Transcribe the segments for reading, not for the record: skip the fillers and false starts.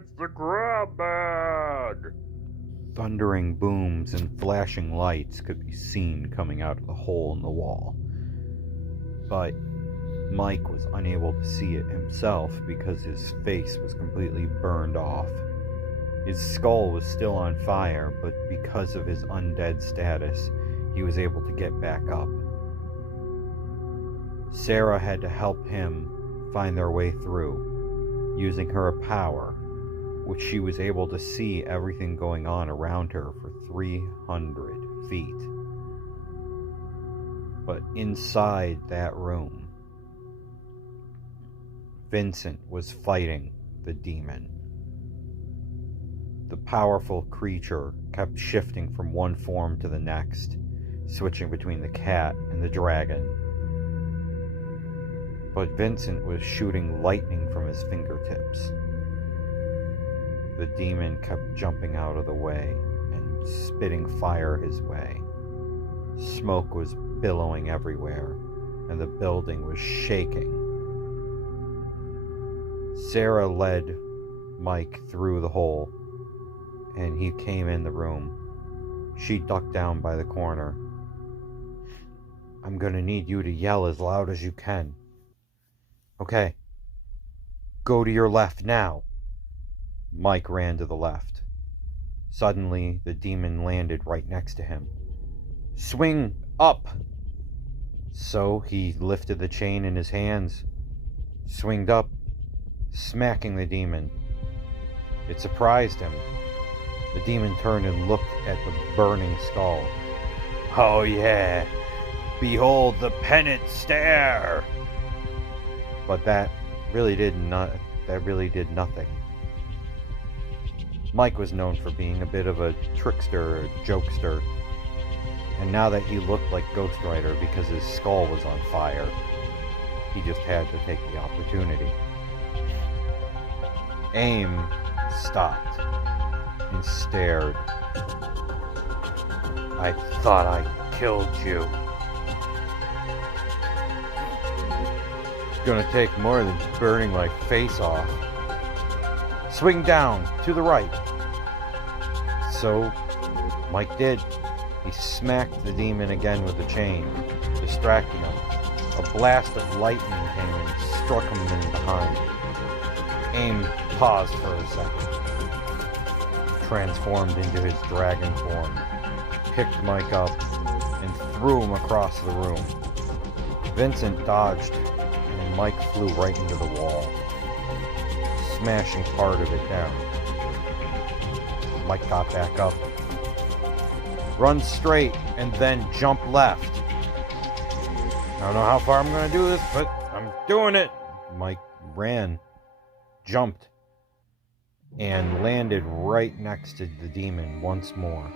It's the grab bag! Thundering booms and flashing lights could be seen coming out of the hole in the wall. But Mike was unable to see it himself because his face was completely burned off. His skull was still on fire, but because of his undead status, he was able to get back up. Sarah had to help him find their way through, using her power, which she was able to see everything going on around her for 300 feet. But inside that room, Vincent was fighting the demon. The powerful creature kept shifting from one form to the next, switching between the cat and the dragon. But Vincent was shooting lightning from his fingertips. The demon kept jumping out of the way and spitting fire his way. Smoke was billowing everywhere, and the building was shaking. Sarah led Mike through the hole, and he came in the room. She ducked down by the corner. "I'm gonna need you to yell as loud as you can." "Okay. Go to your left now." Mike ran to the left. Suddenly, the demon landed right next to him. "Swing up!" So he lifted the chain in his hands, swinged up, smacking the demon. It surprised him. The demon turned and looked at the burning skull. "Oh yeah, behold the penitent stare!" But that really did nothing. Mike was known for being a bit of a trickster, a jokester, and now that he looked like Ghost Rider because his skull was on fire, he just had to take the opportunity. AIM stopped and stared. "I thought I killed you." "It's gonna take more than burning my face off. Swing down, to the right." So Mike did. He smacked the demon again with the chain, distracting him. A blast of lightning came and struck him in behind. AIM paused for a second, transformed into his dragon form, picked Mike up, and threw him across the room. Vincent dodged, and Mike flew right into the wall, smashing part of it down. Mike got back up. "Run straight and then jump left." "I don't know how far I'm going to do this, but I'm doing it." Mike ran, jumped, and landed right next to the demon once more.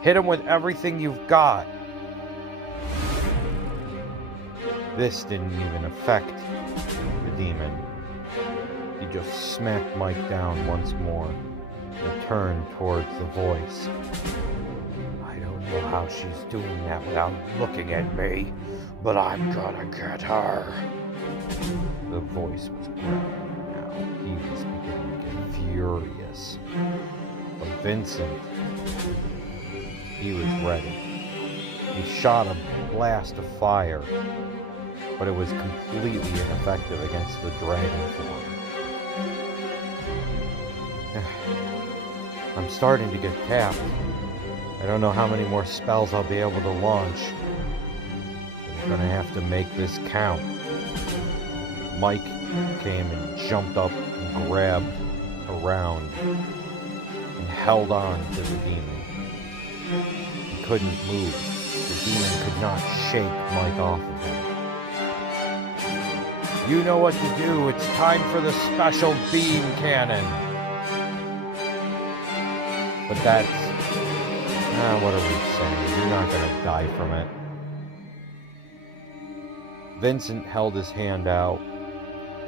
"Hit him with everything you've got." This didn't even affect the demon. He just smacked Mike down once more and turned towards the voice. "I don't know how she's doing that without looking at me, but I'm gonna get her." The voice was growling now. He was beginning to get furious. But Vincent, he was ready. He shot a blast of fire, but it was completely ineffective against the dragon form. "I'm starting to get tapped. I don't know how many more spells I'll be able to launch. I'm gonna have to make this count." Mike came and jumped up and grabbed around and held on to the demon. He couldn't move. The demon could not shake Mike off of him. "You know what to do. It's time for the special beam cannon." But that's... what are we saying? You're not going to die from it. Vincent held his hand out,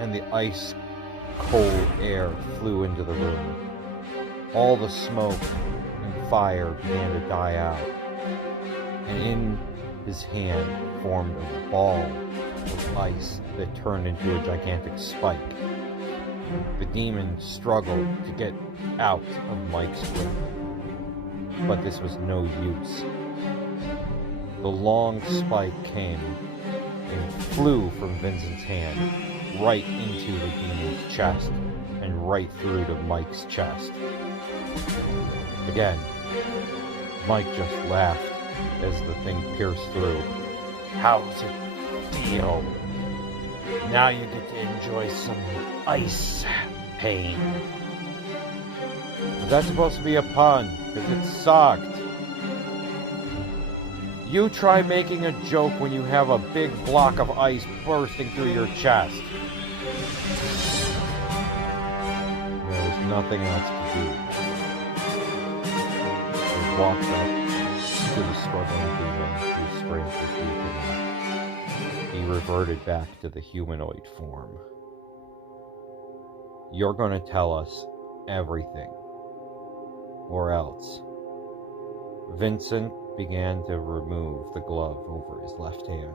and the ice-cold air flew into the room. All the smoke and fire began to die out, and in his hand formed a ball of ice that turned into a gigantic spike. The demon struggled to get out of Mike's grip, but this was no use. The long spike came and flew from Vincent's hand right into the demon's chest and right through to Mike's chest. Again, Mike just laughed as the thing pierced through. How's it feel? Now you get to enjoy some ice pain. Was that supposed to be a pun? Because it sucked. You try making a joke when you have a big block of ice bursting through your chest. There was nothing else to do. He walked up to the struggling demon whose strength was weakening. He reverted back to the humanoid form. You're going to tell us everything, or else. Vincent began to remove the glove over his left hand.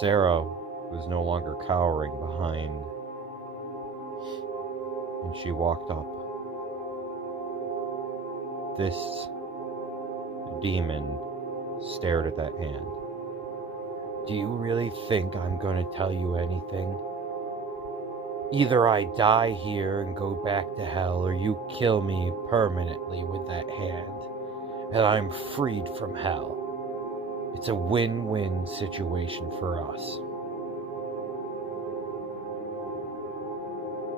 Sarah was no longer cowering behind, and she walked up. This demon stared at that hand. Do you really think I'm going to tell you anything? Either I die here and go back to hell, or you kill me permanently with that hand, and I'm freed from hell. It's a win-win situation for us.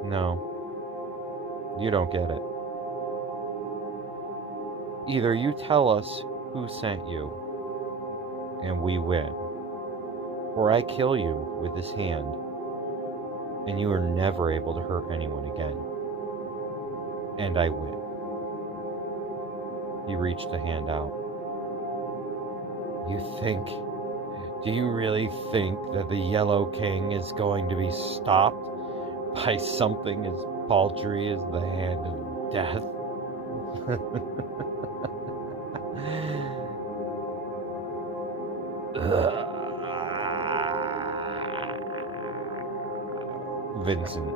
No, you don't get it. Either you tell us who sent you, and we win, or I kill you with this hand, and you are never able to hurt anyone again, and I win. He reached a hand out. Do you really think that the Yellow King is going to be stopped by something as paltry as the hand of death? Vincent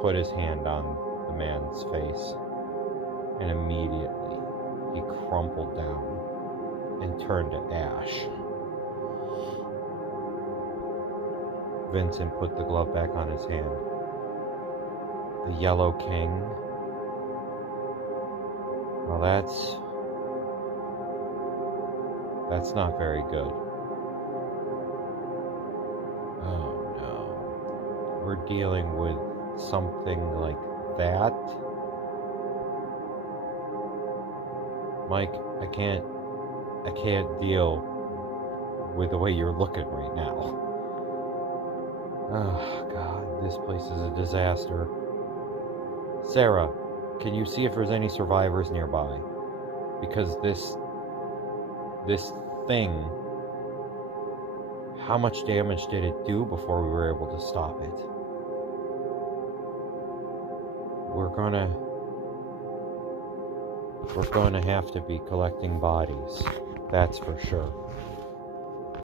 put his hand on the man's face, and immediately he crumpled down and turned to ash. Vincent put the glove back on his hand. The Yellow King? Well, that's not very good. Oh no. We're dealing with something like that? Mike, I can't deal with the way you're looking right now. Oh God, this place is a disaster. Sarah, can you see if there's any survivors nearby? Because this thing, how much damage did it do before we were able to stop it? We're gonna have to be collecting bodies, that's for sure.